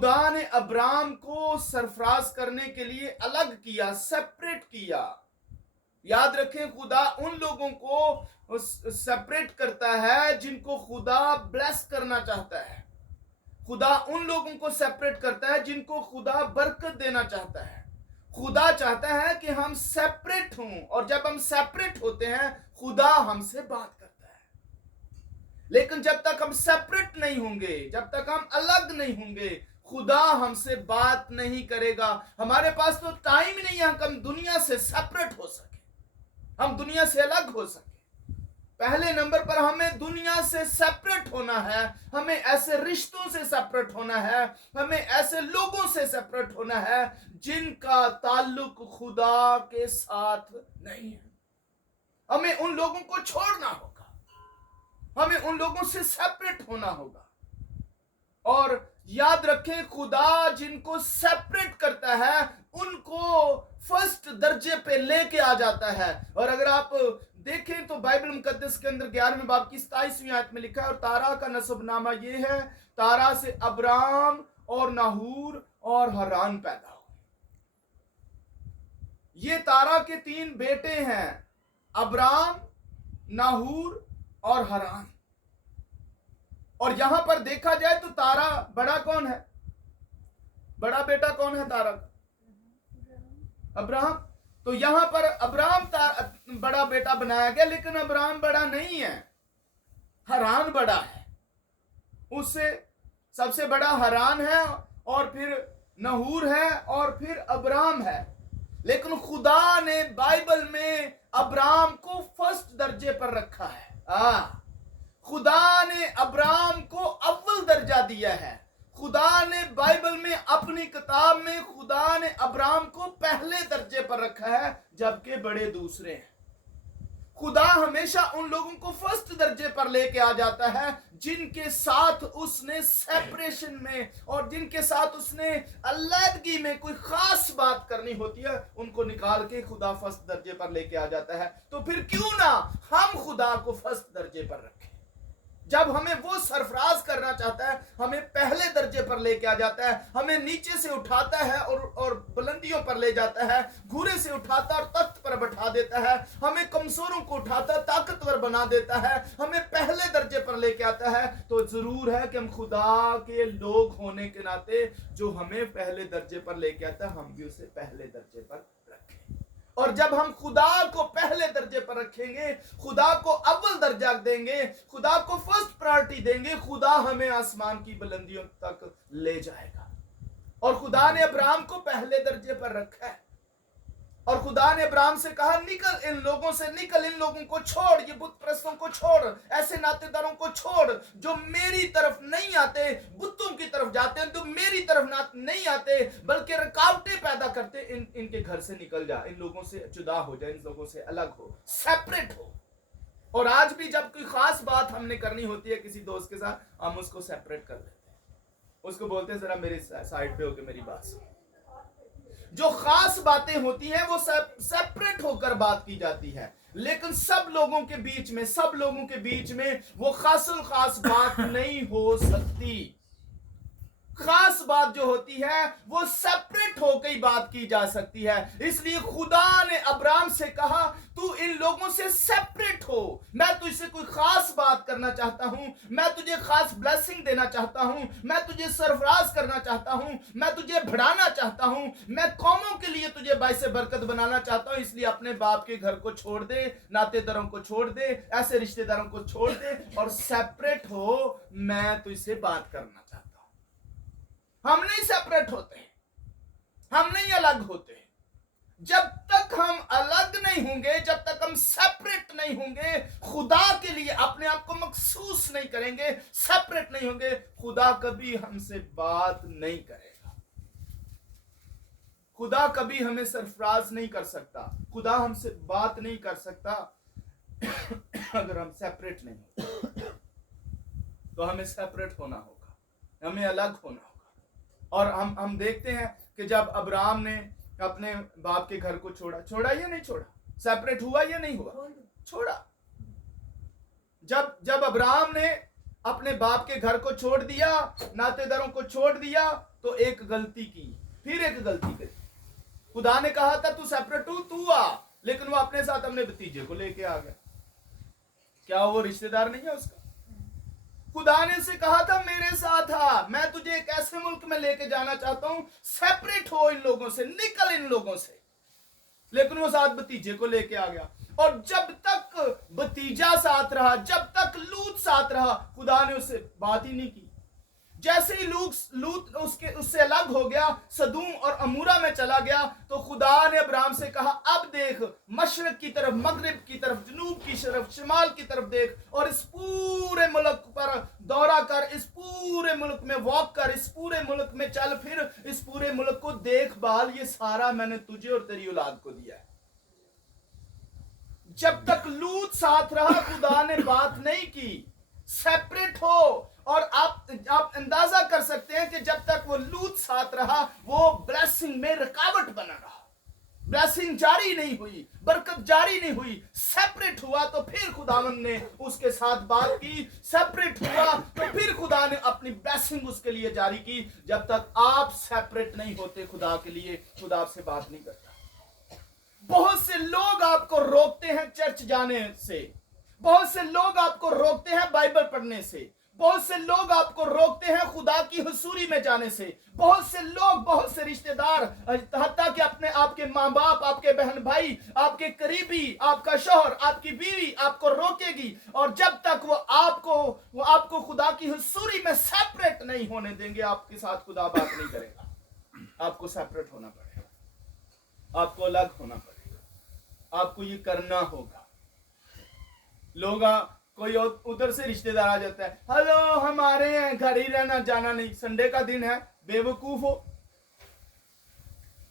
خدا نے ابرام کو سرفراز کرنے کے لیے الگ کیا، سیپریٹ کیا۔ یاد رکھیں، خدا ان لوگوں کو سیپریٹ کرتا ہے جن کو خدا بلیس کرنا چاہتا ہے۔ خدا ان لوگوں کو سیپریٹ کرتا ہے جن کو خدا برکت دینا چاہتا ہے۔ خدا چاہتا ہے کہ ہم سیپریٹ ہوں، اور جب ہم سیپریٹ ہوتے ہیں خدا ہم سے بات کرتا ہے۔ لیکن جب تک ہم سیپریٹ نہیں ہوں گے، جب تک ہم الگ نہیں ہوں گے، خدا ہم سے بات نہیں کرے گا۔ ہمارے پاس تو ٹائم ہی نہیں ہے کہ ہم دنیا سے سیپریٹ ہو سکیں، ہم دنیا سے الگ ہو سکیں۔ پہلے نمبر پر ہمیں دنیا سے سیپریٹ ہونا ہے، ہمیں ایسے رشتوں سے سیپریٹ ہونا ہے، ہمیں ایسے لوگوں سے سیپریٹ ہونا ہے جن کا تعلق خدا کے ساتھ نہیں ہے۔ ہمیں ان لوگوں کو چھوڑنا ہوگا، ہمیں ان لوگوں سے سیپریٹ ہونا ہوگا۔ اور یاد رکھیں، خدا جن کو سیپریٹ کرتا ہے ان کو فرسٹ درجے پہ لے کے آ جاتا ہے۔ اور اگر آپ دیکھیں تو بائبل مقدس کے اندر 11ویں باب کی 27ویں آیت میں لکھا ہے، اور تارا کا نسب نامہ یہ ہے، تارا سے ابرام اور ناہور اور حران پیدا ہوئے۔ یہ تارا کے 3 بیٹے ہیں، ابرام، ناہور اور حران۔ اور یہاں پر دیکھا جائے تو تارا بڑا کون ہے؟ بڑا بیٹا کون ہے تارا کا؟ ابراہم۔ تو یہاں پر ابرام بڑا بیٹا بنایا گیا، لیکن ابرام بڑا نہیں ہے، حران بڑا ہے۔ اس سے سب سے بڑا حران ہے، اور پھر نحور ہے، اور پھر ابرام ہے۔ لیکن خدا نے بائبل میں ابرام کو فرسٹ درجے پر رکھا ہے۔ خدا نے ابرام کو اول درجہ دیا ہے۔ خدا نے بائبل میں اپنی کتاب میں خدا نے ابرام کو پہلے درجے پر رکھا ہے، جبکہ بڑے دوسرے ہیں۔ خدا ہمیشہ ان لوگوں کو فرسٹ درجے پر لے کے آ جاتا ہے جن کے ساتھ اس نے سیپریشن میں، اور جن کے ساتھ اس نے علیحدگی میں کوئی خاص بات کرنی ہوتی ہے، ان کو نکال کے خدا فرسٹ درجے پر لے کے آ جاتا ہے۔ تو پھر کیوں نہ ہم خدا کو فرسٹ درجے پر رکھیں؟ جب ہمیں وہ سرفراز کرنا چاہتا ہے، ہمیں پہلے درجے پر لے کے آ جاتا ہے، ہمیں نیچے سے اٹھاتا ہے اور بلندیوں پر لے جاتا ہے، گھوڑے سے اٹھاتا اور تخت پر بٹھا دیتا ہے، ہمیں کمزوروں کو اٹھاتا طاقتور بنا دیتا ہے، ہمیں پہلے درجے پر لے کے آتا ہے، تو ضرور ہے کہ ہم خدا کے لوگ ہونے کے ناطے جو ہمیں پہلے درجے پر لے کے آتا ہے، ہم بھی اسے پہلے درجے پر رکھیں۔ اور جب ہم خدا کو پہلے درجے پر رکھیں گے، خدا کو اول درجہ دیں گے، خدا کو فرسٹ پرائرٹی دیں گے، خدا ہمیں آسمان کی بلندیوں تک لے جائے گا۔ اور خدا نے ابراہیم کو پہلے درجے پر رکھا ہے، اور خدا نے ابراہیم سے کہا نکل ان لوگوں سے، نکل ان لوگوں کو چھوڑ، یہ بت پرستوں کو چھوڑ، ایسے ناطے داروں کو چھوڑ جو میری طرف نہیں آتے، بتوں کی طرف جاتے ہیں، تو میری طرف نہیں آتے بلکہ رکاوٹیں پیدا کرتے، ان کے گھر سے نکل جا، ان لوگوں سے جدا ہو جا، ان لوگوں سے الگ ہو، سیپریٹ ہو۔ اور آج بھی جب کوئی خاص بات ہم نے کرنی ہوتی ہے کسی دوست کے ساتھ، ہم اس کو سیپریٹ کر دیتے ہیں، اس کو بولتے ہیں ذرا میری سائڈ پہ ہو کے میری بات سن۔ جو خاص باتیں ہوتی ہیں وہ سیپریٹ ہو کر بات کی جاتی ہے، لیکن سب لوگوں کے بیچ میں وہ خاص بات نہیں ہو سکتی۔ خاص بات جو ہوتی ہے وہ سیپریٹ ہو کے بات کی جا سکتی ہے۔ اس لیے خدا نے ابراہیم سے کہا تو ان لوگوں سے سیپریٹ ہو، میں تجھ سے کوئی خاص بات کرنا چاہتا ہوں، میں تجھے خاص بلیسنگ دینا چاہتا ہوں، میں تجھے سرفراز کرنا چاہتا ہوں، میں تجھے بڑھانا چاہتا ہوں، میں قوموں کے لیے تجھے باعث برکت بنانا چاہتا ہوں۔ اس لیے اپنے باپ کے گھر کو چھوڑ دے، ناطے داروں کو چھوڑ دے، ایسے رشتہ داروں کو چھوڑ دے اور سیپریٹ ہو، میں تجھ سے بات کرنا چاہتا ہوں۔ ہم نہیں سیپریٹ ہوتے، ہم نہیں الگ ہوتے۔ جب تک ہم الگ نہیں ہوں گے، جب تک ہم سیپریٹ نہیں ہوں گے، خدا کے لیے اپنے آپ کو مخصوص نہیں کریں گے، سیپریٹ نہیں ہوں گے، خدا کبھی ہم سے بات نہیں کرے گا۔ خدا کبھی ہمیں سرفراز نہیں کر سکتا، خدا ہم سے بات نہیں کر سکتا اگر ہم سیپریٹ نہیں ہوتے۔ تو ہمیں سیپریٹ ہونا ہوگا، ہمیں الگ ہونا ہوگا۔ اور ہم دیکھتے ہیں کہ جب ابراہیم نے اپنے باپ کے گھر کو چھوڑا یا نہیں چھوڑا؟ سیپریٹ ہوا یا نہیں ہوا؟ چھوڑا۔ جب ابراہیم نے अपने बाप के घर को छोड़ दिया, नातेदारों को छोड़ दिया, तो एक गलती की, फिर एक गलती करी। खुदा ने कहा था तू सेपरेट हो, तू आ, लेकिन वो अपने साथ अपने भतीजे को लेके आ गया। क्या वो रिश्तेदार नहीं है उसका? खुदा ने उसे कहा था मेरे साथ आ, मैं तुझे एक ऐसे मुल्क में लेके जाना चाहता हूं, सेपरेट हो इन लोगों से, निकल इन लोगों से, लेकिन वो साथ भतीजे को लेके आ गया। और जब तक भतीजा साथ रहा, जब तक लूत साथ रहा, खुदा ने उससे बात ही नहीं की। जैसे ही लूत उससे अलग हो गया, सदूम और अमूरा में चला गया, तो खुदा ने अब्राम से कहा अब देख, मशरक की तरफ, मगरिब की तरफ, जनूब की तरफ, शिमाल की तरफ देख, और इस पूरे मुल्क पर दौरा कर, इस पूरे मुल्क में वॉक कर, इस पूरे मुल्क में चल फिर, इस पूरे मुल्क को देखभाल, ये सारा मैंने तुझे और तेरी औलाद को दिया है। जब तक लूत साथ रहा, खुदा ने बात नहीं की, सेपरेट हो। और आप अंदाजा कर सकते हैं कि जब तक वो लूत साथ रहा, वो ब्लेसिंग में रुकावट बना रहा, ब्लेसिंग जारी नहीं हुई, बरकत जारी नहीं हुई। सेपरेट हुआ तो फिर खुदावंद ने उसके साथ बात की, सेपरेट हुआ तो फिर खुदा ने अपनी ब्लेसिंग उसके लिए जारी की। जब तक आप सेपरेट नहीं होते खुदा के लिए, खुदा आपसे बात नहीं करता। बहुत से लोग आपको रोकते हैं चर्च जाने से, बहुत से लोग आपको रोकते हैं बाइबल पढ़ने से, बहुत से लोग आपको रोकते हैं खुदा की हुजूरी में जाने से, बहुत से लोग, बहुत से रिश्तेदार, हत्ता कि अपने आपके माँ बाप, आपके बहन भाई, आपके करीबी, आपका शौहर, आपकी बीवी आपको रोकेगी। और जब तक वो आपको खुदा की हुजूरी में सेपरेट नहीं होने देंगे, आपके साथ खुदा बात नहीं करेगा। आपको सेपरेट होना पड़ेगा, आपको अलग होना पड़ेगा, आपको ये करना होगा। लोग कोई उधर से रिश्तेदार आ जाता है, हेलो हमारे हैं, घर ही रहना, जाना नहीं, संडे का दिन है, बेवकूफ हो।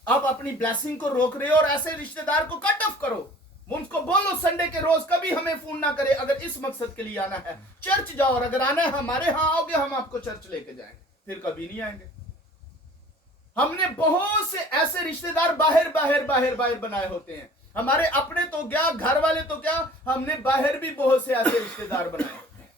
आप अपनी ब्लेसिंग को रोक रहे हो, और ऐसे रिश्तेदार को कट ऑफ करो। उनको बोलो संडे के रोज कभी हमें फोन ना करे, अगर इस मकसद के लिए आना है चर्च जाओ, और अगर आना है हमारे यहां आओगे, हम आपको चर्च लेके जाएंगे, फिर कभी नहीं आएंगे। हमने बहुत से ऐसे रिश्तेदार बाहर बनाए होते हैं। हमारे अपने तो क्या, घर वाले तो क्या, हमने बाहर भी बहुत से ऐसे रिश्तेदार बनाए होते हैं।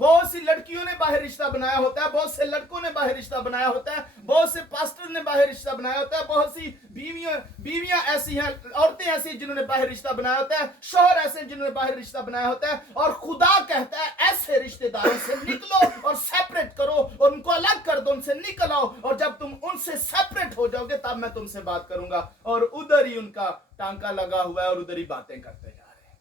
बहुत सी लड़कियों ने बाहर रिश्ता बनाया होता है, बहुत से लड़कों ने बाहर रिश्ता बनाया होता है, बहुत से पास्टर ने बाहर रिश्ता बनाया होता है, बहुत सी बीवियां ऐसी हैं, औरतें ऐसी जिन्होंने बाहर रिश्ता बनाया होता है, शौहर ऐसे जिन्होंने बाहर रिश्ता बनाया होता है। और खुदा कहता है ऐसे रिश्तेदारों से निकलो और सेपरेट करो, और उनको अलग कर दो, उनसे निकल आओ, और जब तुम उनसे सेपरेट हो जाओगे तब मैं तुमसे बात करूंगा। और उधर ही उनका टांका लगा हुआ है और उधर ही बातें करते जा रहे हैं।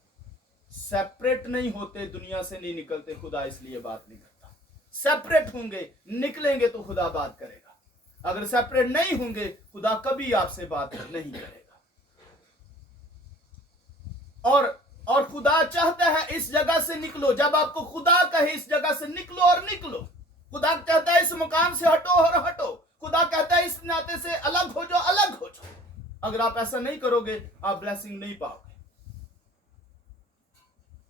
सेपरेट नहीं होते, दुनिया से नहीं निकलते, खुदा इसलिए बात नहीं करता। सेपरेट होंगे, निकलेंगे तो खुदा बात करेगा। अगर सेपरेट नहीं होंगे, खुदा कभी आपसे बात नहीं करेगा। और खुदा चाहता है इस जगह से निकलो। जब आपको खुदा कहे इस जगह से निकलो, और निकलो। खुदा कहता है इस मुकाम से हटो और हटो। खुदा कहता है इस नाते से अलग हो जाओ, अलग हो जाओ। अगर आप ऐसा नहीं करोगे, आप ब्लेसिंग नहीं पाओगे।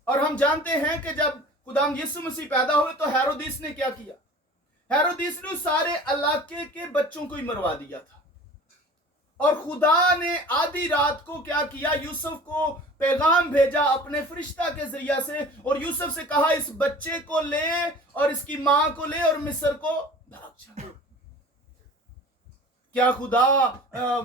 और हम जानते हैं कि जब खुदाम यीशु मसीह पैदा हुए तो हेरोदिस ने क्या किया? हेरोदिस ने सारे इलाके के बच्चों को ही मरवा दिया था। और खुदा ने आधी रात को क्या किया? यूसुफ को पैगाम भेजा अपने फरिश्ता के जरिया से, और यूसुफ से कहा इस बच्चे को ले और इसकी मां को ले और मिस्र को भाग जा। क्या खुदा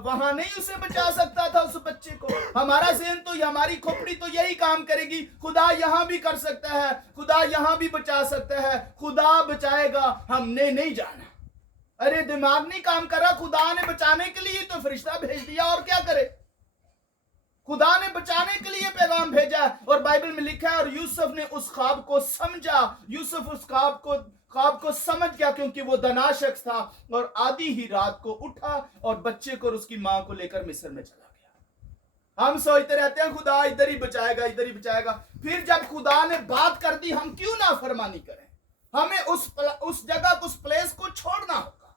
वहां नहीं उसे बचा सकता था उस बच्चे को? हमारा ज़हन तो, हमारी खोपड़ी तो यही काम करेगी, खुदा यहां भी कर सकता है, खुदा यहां भी बचा सकता है, खुदा बचाएगा, हमने नहीं जाना। अरे दिमाग नहीं काम कर रहा। खुदा ने बचाने के लिए तो फरिश्ता भेज दिया, और क्या करे? खुदा ने बचाने के लिए पैगाम भेजा। और बाइबल में लिखा है और यूसुफ ने उस ख्वाब को समझा। यूसुफ उस ख्वाब को समझ गया, क्योंकि वो दाना शख्स था, और आधी ही रात को उठा और बच्चे को और उसकी मां को लेकर मिस्र में चला गया। हम सोचते रहते हैं खुदा इधर ही बचाएगा, इधर ही बचाएगा। फिर जब खुदा ने बात कर दी, हम क्यों ना फरमानी करें? हमें उस जगह, उस प्लेस को छोड़ना होगा।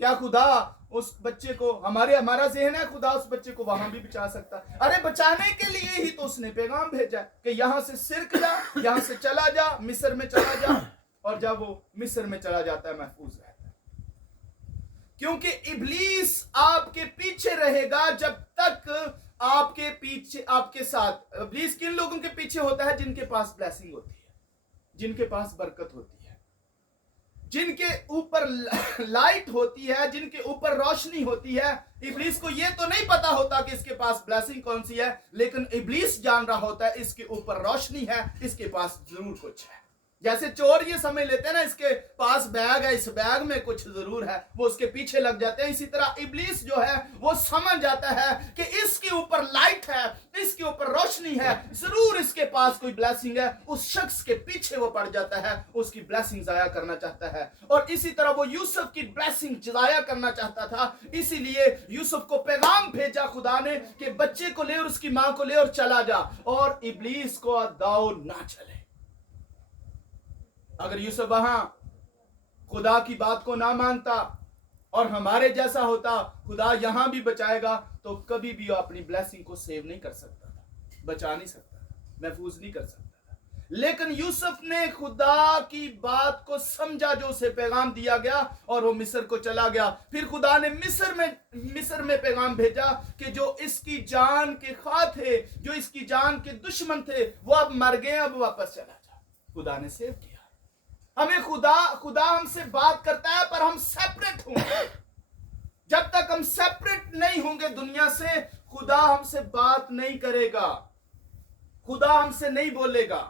क्या खुदा उस बच्चे को, हमारा ज़हन है खुदा उस बच्चे को वहां भी बचा सकता? अरे बचाने के लिए ही तो उसने पैगाम भेजा कि यहां से सिरक जा, यहां से चला जा, मिस्र में चला जा। और जब वो मिस्र में चला जाता है, महफूज रहता है, क्योंकि इब्लीस आपके पीछे रहेगा जब तक आपके पीछे, आपके साथ। इब्लीस किन लोगों के पीछे होता है? जिनके पास ब्लेसिंग होती है, जिनके पास बरकत होती है, जिनके ऊपर लाइट होती है, जिनके ऊपर रोशनी होती है, इब्लीस को ये तो नहीं पता होता कि इसके पास ब्लेसिंग कौन सी है, लेकिन इब्लीस जान रहा होता है इसके ऊपर रोशनी है, इसके पास जरूर कुछ है। जैसे चोर ये समझ लेते हैं ना, इसके पास बैग है, इस बैग में कुछ जरूर है, वो उसके पीछे लग जाते हैं। इसी तरह इब्लीस जो है वो समझ जाता है कि इसके ऊपर लाइट है, इसके ऊपर रोशनी है, जरूर इसके पास कोई ब्लेसिंग है। उस शख्स के पीछे वो पड़ जाता है, उसकी ब्लेसिंग जाया करना चाहता है। और इसी तरह वो यूसुफ की ब्लेसिंग जाया करना चाहता था, इसीलिए यूसुफ को पैगाम भेजा खुदा ने कि बच्चे को ले और उसकी मां को ले और चला जा, और इब्लीस को दाओ ना चले। अगर यूसुफ वहां खुदा की बात को ना मानता और हमारे जैसा होता, खुदा यहां भी बचाएगा, तो कभी भी वो अपनी ब्लेसिंग को सेव नहीं कर सकता था, बचा नहीं सकता था, महफूज नहीं कर सकता था। लेकिन यूसुफ ने खुदा की बात को समझा जो उसे पैगाम दिया गया, और वो मिस्र को चला गया। फिर खुदा ने मिस्र में पैगाम भेजा कि जो इसकी जान के खा थे, जो इसकी जान के दुश्मन थे, वो अब मर गए, अब वापस चला जा। खुदा ने सेव किया हमें। खुदा हमसे बात करता है, पर हम सेपरेट होंगे। जब तक हम सेपरेट नहीं होंगे दुनिया से, खुदा हमसे बात नहीं करेगा, खुदा हमसे नहीं बोलेगा।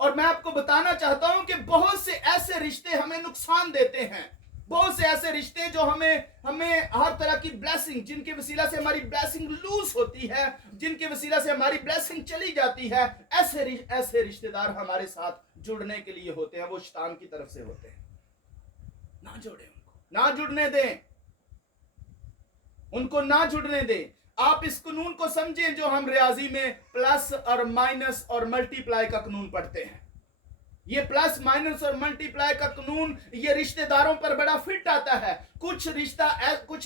और मैं आपको बताना चाहता हूं कि बहुत से ऐसे रिश्ते हमें नुकसान देते हैं, बहुत से ऐसे रिश्ते जो हमें हर तरह की ब्लेसिंग, जिनके वसीला से हमारी ब्लेसिंग लूज होती है, जिनके वसीला से हमारी ब्लेसिंग चली जाती है, ऐसे रिश्तेदार हमारे साथ जुड़ने के लिए होते हैं, वो शैतान की तरफ से होते हैं। ना जोड़े उनको, ना जुड़ने दें, उनको ना जुड़ने दें। आप इस कानून को समझें जो हम रियाजी में प्लस और माइनस और मल्टीप्लाई का कानून पढ़ते हैं। ये प्लस माइनस और मल्टीप्लाई का कानून ये रिश्तेदारों पर बड़ा फिट आता है। कुछ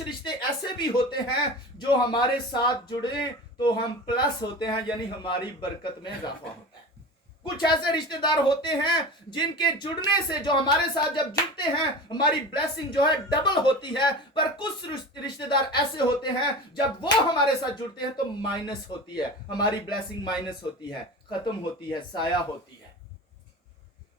रिश्ते ऐसे भी होते हैं जो हमारे साथ जुड़े तो हम प्लस होते हैं, यानी हमारी बरकत में इजाफा होता है। कुछ ऐसे रिश्तेदार होते हैं जिनके जुड़ने से, जो हमारे साथ जब जुड़ते हैं, हमारी ब्लेसिंग जो है डबल होती है। पर कुछ रिश्तेदार ऐसे होते हैं जब वो हमारे साथ जुड़ते हैं तो माइनस होती है, हमारी ब्लेसिंग माइनस होती है, खत्म होती है, साया होती है।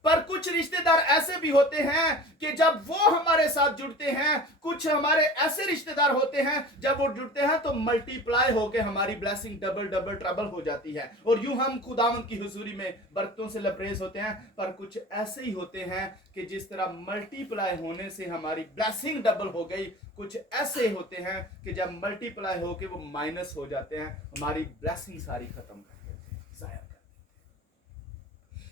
पर कुछ रिश्तेदार ऐसे भी होते हैं कि जब वो हमारे साथ जुड़ते हैं, कुछ हमारे ऐसे रिश्तेदार होते हैं जब वो जुड़ते हैं तो मल्टीप्लाई होकर हमारी ब्लेसिंग डबल डबल ट्रबल हो जाती है, और यूं हम खुदावंद की हुजूरी में बरकतों से लबरेज होते हैं। पर कुछ ऐसे ही होते हैं कि जिस तरह मल्टीप्लाई होने से हमारी ब्लेसिंग डबल हो गई, कुछ ऐसे होते हैं कि जब मल्टीप्लाई होकर वो माइनस हो जाते हैं, हमारी ब्लेसिंग सारी खत्म कर देते हैं, जाया।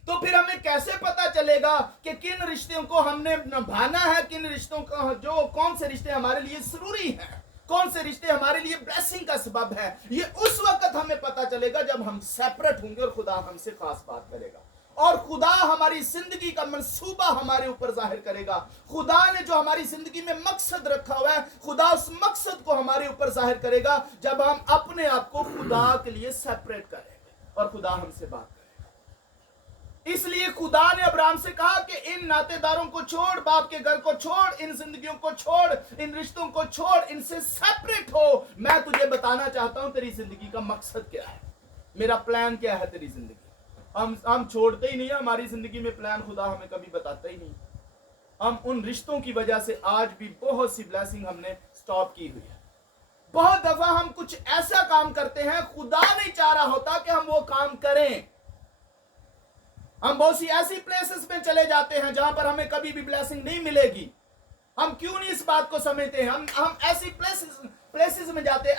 तो फिर हमें कैसे पता चलेगा कि किन रिश्तों को हमने निभाना है, किन रिश्तों का कौन से रिश्ते हमारे लिए जरूरी हैं, कौन से रिश्ते हमारे लिए ब्लेसिंग का सबब है? ये उस वक्त हमें पता चलेगा जब हम सेपरेट होंगे और खुदा हमसे खास बात करेगा, और खुदा हमारी जिंदगी का मंसूबा हमारे ऊपर जाहिर करेगा। खुदा ने जो हमारी जिंदगी में मकसद रखा हुआ है, खुदा उस मकसद को हमारे ऊपर जाहिर करेगा जब हम अपने आप को खुदा के लिए सेपरेट करेंगे और खुदा हमसे बात करेगा। इसलिए खुदा ने अब्राहम से कहा कि इन नातेदारों को छोड़, बाप के घर को छोड़, इन जिंदगियों को छोड़, इन रिश्तों को छोड़, इनसे सेपरेट हो। मैं तुझे बताना चाहता हूं तेरी जिंदगी का मकसद क्या है, मेरा प्लान क्या है तेरी जिंदगी। हम छोड़ते ही नहीं है, हमारी जिंदगी में प्लान खुदा हमें कभी बताता ही नहीं। हम उन रिश्तों की वजह से आज भी बहुत सी ब्लेसिंग हमने स्टॉप की हुई है। बहुत दफा हम कुछ ऐसा काम करते हैं, खुदा नहीं चाह रहा होता कि हम वो काम करें। हम बहुत सी ऐसी प्लेसेस में चले जाते हैं जहां पर हमें कभी भी ब्लेसिंग नहीं मिलेगी। हम क्यों नहीं इस बात को समझते हैं? हम ऐसी प्लेसेस में जाते हैं,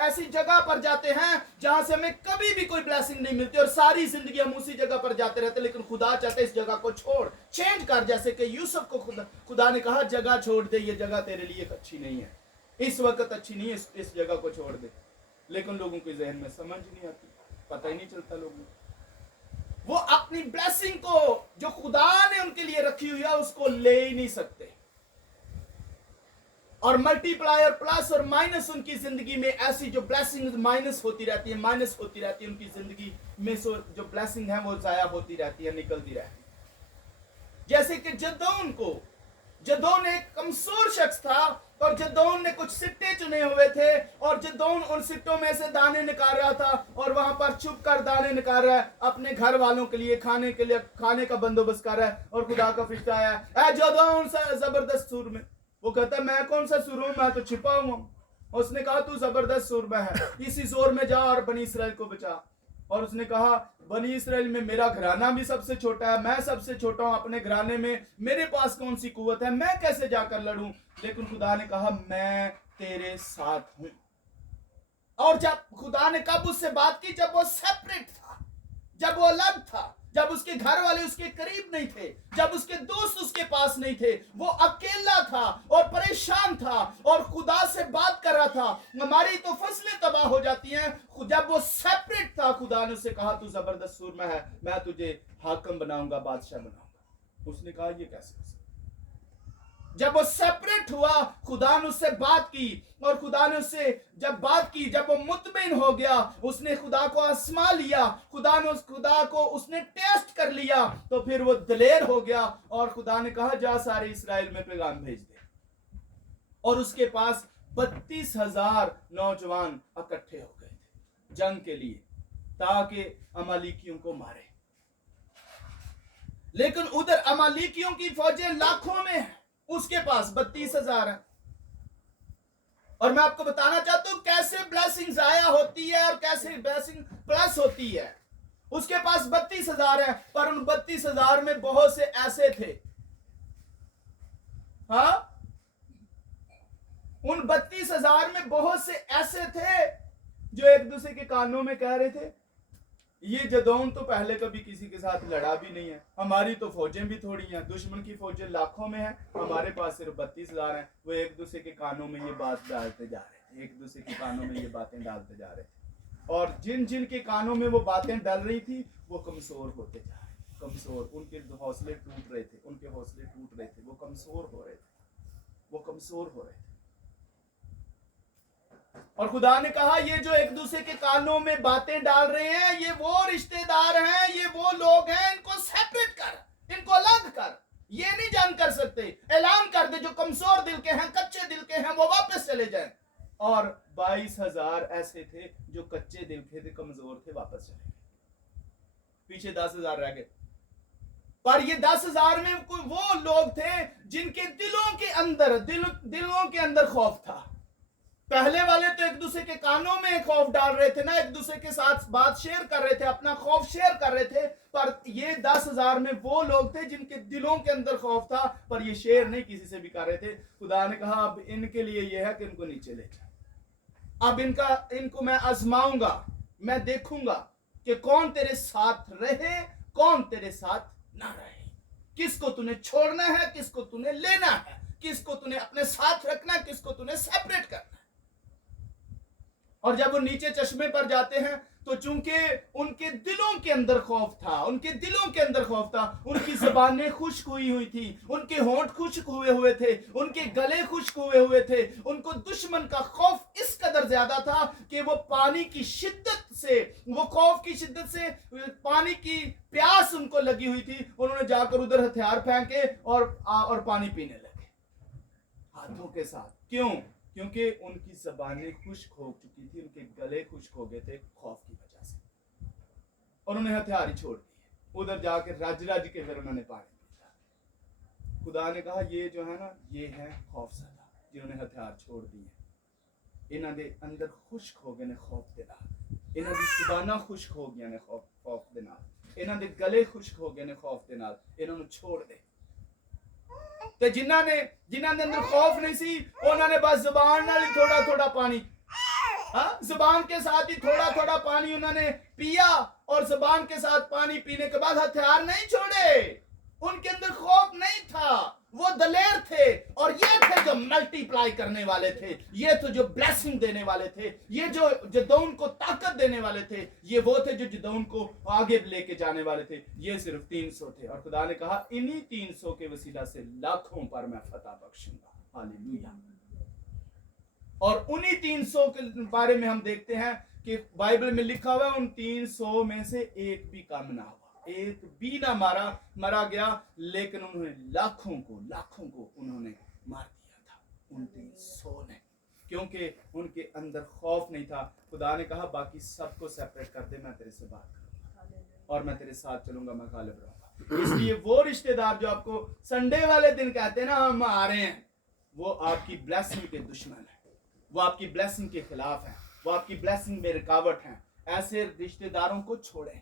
ऐसी जगह पर जाते हैं जहां से हमें कभी भी कोई ब्लेसिंग नहीं मिलती, और सारी जिंदगी हम उसी जगह पर जाते रहते। लेकिन खुदा चाहते इस जगह को छोड़, चेंज कर। जैसे कि यूसुफ को खुदा ने कहा जगह छोड़ दे, ये जगह तेरे लिए अच्छी नहीं है, इस वक्त अच्छी नहीं है, इस जगह को छोड़ दे। लेकिन लोगों के जहन में समझ नहीं आती, पता ही नहीं चलता। लोगों को वो अपनी ब्लेसिंग को जो खुदा ने उनके लिए रखी हुई है उसको ले ही नहीं सकते, और मल्टीप्लाई और प्लस और माइनस उनकी जिंदगी में ऐसी जो ब्लेसिंग माइनस होती रहती है, उनकी जिंदगी में जो ब्लेसिंग है वो जाया होती रहती है, निकलती रहती है। जैसे कि जदोन एक कमजोर शख्स था, और जदोन ने कुछ सिट्टे चुने हुए थे, और जिदौन उन सिट्टों में से दाने निकाल रहा था और वहां पर छुप कर दाने निकाल रहा है, अपने घर वालों के लिए खाने का बंदोबस्त कर रहा है। और खुदा का फरिश्ता आया, ऐ जिदौन सा जबरदस्त सुर में। वो कहता है, मैं कौन सा सुर हूं, मैं तो छिपा हुआ हूं। उसने कहा, तू जबरदस्त सुर में है, इसी जोर में जा और बनी इसराइल को बचा। और उसने कहा, बनी इसराइल में मेरा घराना भी सबसे छोटा है, मैं सबसे छोटा हूं अपने घराने में, मेरे पास कौन सी कुवत है, मैं कैसे जाकर लड़ूं। लेकिन खुदा ने कहा, मैं तेरे साथ हूं। और जब खुदा ने कब उससे बात की, जब वो सेपरेट था, जब वो अलग था, जब उसके घर वाले उसके करीब नहीं थे, जब उसके दोस्त उसके पास नहीं थे, वो अकेला था और परेशान था और खुदा से बात कर रहा था। हमारी तो फसलें तबाह हो जाती हैं। जब वो सेपरेट था, खुदा ने उससे कहा, तू जबरदस्त सुर में है, मैं तुझे हाकिम बनाऊंगा, बादशाह बनाऊंगा। उसने कहा, ये कैसे हो सकता। जब वो सेपरेट हुआ, खुदा ने उससे बात की, और खुदा ने उससे जब बात की, जब वो मुतमिन हो गया, उसने खुदा को आजमा लिया, खुदा को उसने टेस्ट कर लिया, तो फिर वो दलेर हो गया। और खुदा ने कहा, जा सारे इसराइल में पैगाम भेज दे। और उसके पास 32,000 नौजवान इकट्ठे हो गए थे जंग के लिए, ताकि अमालिकियों को मारे। लेकिन उधर अमालिकियों की फौजें लाखों में है, उसके पास 32,000 है। और मैं आपको बताना चाहता हूं कैसे ब्लेसिंग जाया होती है और कैसे ब्लेसिंग प्लस होती है। उसके पास 32,000 है, पर उन 32,000 में बहुत से ऐसे थे, हाँ, उन 32,000 में बहुत से ऐसे थे जो एक दूसरे के कानों में कह रहे थे, ये जदौन तो पहले कभी किसी के साथ लड़ा भी नहीं है, हमारी तो फौजें भी थोड़ी हैं, दुश्मन की फौजें लाखों में हैं, हमारे पास सिर्फ 32,000 हैं। वो एक दूसरे के कानों में ये बात डालते जा रहे थे, एक दूसरे के कानों में ये बातें डालते जा रहे थे। और जिन जिन के कानों में वो बातें डल रही थी, वो कमजोर होते जा रहे, कमजोर, उनके हौसले टूट रहे थे, उनके हौसले टूट रहे थे, वो कमजोर हो रहे थे, वो कमजोर हो रहे थे। और खुदा ने कहा, ये जो एक दूसरे के कानों में बातें डाल रहे हैं, ये वो रिश्तेदार हैं, ये वो लोग हैं, इनको सेपरेट कर, इनको अलग कर, ये नहीं जान कर सकते। ऐलान कर दे, जो कमजोर दिल के हैं, कच्चे दिल के हैं, वो वापस चले जाएं। और 22,000 ऐसे थे जो कच्चे दिल के थे, कमजोर थे, वापस चले गए। पीछे 10,000 रह गए। पर ये 10,000 में कोई वो लोग थे जिनके दिलों के अंदर खौफ था। पहले वाले तो एक दूसरे के कानों में खौफ डाल रहे थे ना, एक दूसरे के साथ बात शेयर कर रहे थे, अपना खौफ शेयर कर रहे थे। पर ये 10,000 में वो लोग थे जिनके दिलों के अंदर खौफ था, पर ये शेयर नहीं किसी से भी कर रहे थे। खुदा ने कहा, अब इनके लिए ये है कि इनको नीचे ले जाए, अब इनको मैं आजमाऊंगा, मैं देखूंगा कि कौन तेरे साथ रहे, कौन तेरे साथ ना रहे, किसको तूने छोड़ना है, किसको तूने लेना है, किसको तूने अपने साथ रखना है, किसको तूने सेपरेट करना है। और जब वो नीचे चश्मे पर जाते हैं, तो चूंकि उनके दिलों के अंदर खौफ था, उनके दिलों के अंदर खौफ था, उनकी ज़बानें खुश्क हुई थी, उनके होंठ खुश्क हुए थे, उनके गले खुश्क हुए थे, उनको दुश्मन का खौफ इस कदर ज्यादा था कि वो पानी की शिद्दत से, वो खौफ की शिद्दत से पानी की प्यास उनको लगी हुई थी। उन्होंने जाकर उधर हथियार फेंके और पानी पीने लगे हाथों के साथ। क्यों? क्योंकि उनकी ज़बानें खुश्क हो चुकी थी, उनके गले खुश्क हो गए थे खौफ की वजह से, और उन्हें हथियार ही छोड़ दिए। उधर जाके रज के फिर उन्होंने पानी पीता। खुदा ने कहा, ये जो है ना, ये है खौफजदा जिन्होंने हथियार छोड़ दिए। इन्हां दे अंदर खुश्क हो गए ने खौफ दे नाल, इन्हां दी ज़बानां खुश्क हो गई ने खौफ दे नाल, इन्हां दे गले खुश्क हो गए ने खौफ दे नाल। इन्हां नूं छोड़ दे। ते जिन्हां दे अंदर खौफ नहीं सी, उन्होंने बस जुबान नाल ही थोड़ा थोड़ा पानी, जुबान के साथ ही थोड़ा थोड़ा पानी उन्होंने पिया, और जुबान के साथ पानी पीने के बाद हथियार नहीं छोड़े। उनके अंदर खौफ नहीं था, वो दलेर थे, और ये थे जो मल्टीप्लाई करने वाले थे, ये तो जो ब्लेसिंग देने वाले थे, ये जो जिदौन को ताकत देने वाले थे, ये वो थे जो जिदौन को आगे लेके जाने वाले थे। ये सिर्फ 300 थे, और खुदा ने कहा, इन्हीं 300 के वसीला से लाखों पर मैं फतह बख्शूंगा। हालेलुया। और उन्हीं 300 के बारे में हम देखते हैं कि बाइबल में लिखा हुआ है, उन 300 में से एक भी कम ना हुआ, एक भी ना मरा गया, लेकिन उन्होंने लाखों को उन्होंने मार दिया था, उन 300 ने। क्योंकि उनके अंदर खौफ नहीं था। खुदा ने कहा बाकी सबको सेपरेट कर दे, मैं तेरे से बात करूंगा और मैं तेरे साथ चलूंगा, मैं गालिब रहूंगा। इसलिए वो रिश्तेदार जो आपको संडे वाले दिन कहते हैं ना हम आ रहे हैं, वो आपकी ब्लेसिंग के दुश्मन है, वो आपकी ब्लेसिंग के खिलाफ है, वो आपकी ब्लेसिंग में रुकावट है। ऐसे रिश्तेदारों को छोड़ें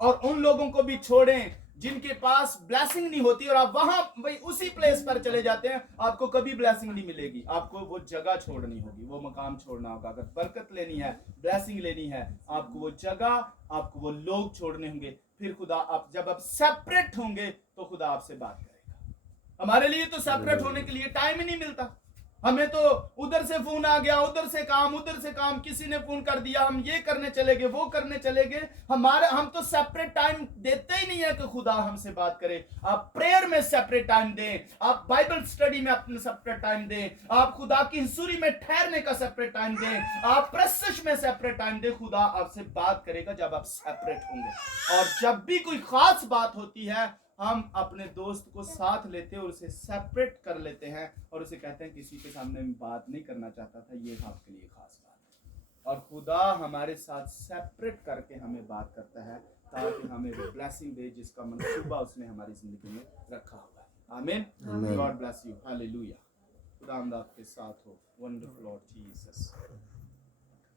और उन लोगों को भी छोड़ें जिनके पास ब्लेसिंग नहीं होती, और आप वहां वही उसी प्लेस पर चले जाते हैं, आपको कभी ब्लेसिंग नहीं मिलेगी। आपको वो जगह छोड़नी होगी, वो मकाम छोड़ना होगा। अगर बरकत लेनी है, ब्लेसिंग लेनी है, आपको वो जगह, आपको वो लोग छोड़ने होंगे। फिर खुदा, आप जब आप सेपरेट होंगे तो खुदा आपसे बात करेगा। हमारे लिए तो सेपरेट होने के लिए टाइम ही नहीं मिलता। हमें तो उधर से फोन आ गया, उधर से काम, किसी ने फोन कर दिया, हम ये करने चले गए, वो करने चले गए। हम तो सेपरेट टाइम देते ही नहीं है कि खुदा हमसे बात करे। आप प्रेयर में सेपरेट टाइम दें, आप बाइबल स्टडी में अपने सेपरेट टाइम दें, आप खुदा की हुजूरी में ठहरने का सेपरेट टाइम दें, आप प्रशिश में सेपरेट टाइम दें। खुदा आपसे बात करेगा जब आप सेपरेट होंगे। और जब भी कोई खास बात होती है, हम अपने दोस्त को साथ लेते हैं और उसे सेपरेट कर लेते हैं और उसे कहते हैं किसी के सामने मैं बात नहीं करना चाहता था, ये आपके लिए खास बात है। और खुदा हमारे साथ सेपरेट करके हमें बात करता है ताकि हमें ब्लेसिंग दे जिसका मंसूबा उसने हमारी जिंदगी में रखा हुआ है। आमीन। God bless you. हालेलुया। खुदा आपके साथ हो। Wonderful Lord Jesus.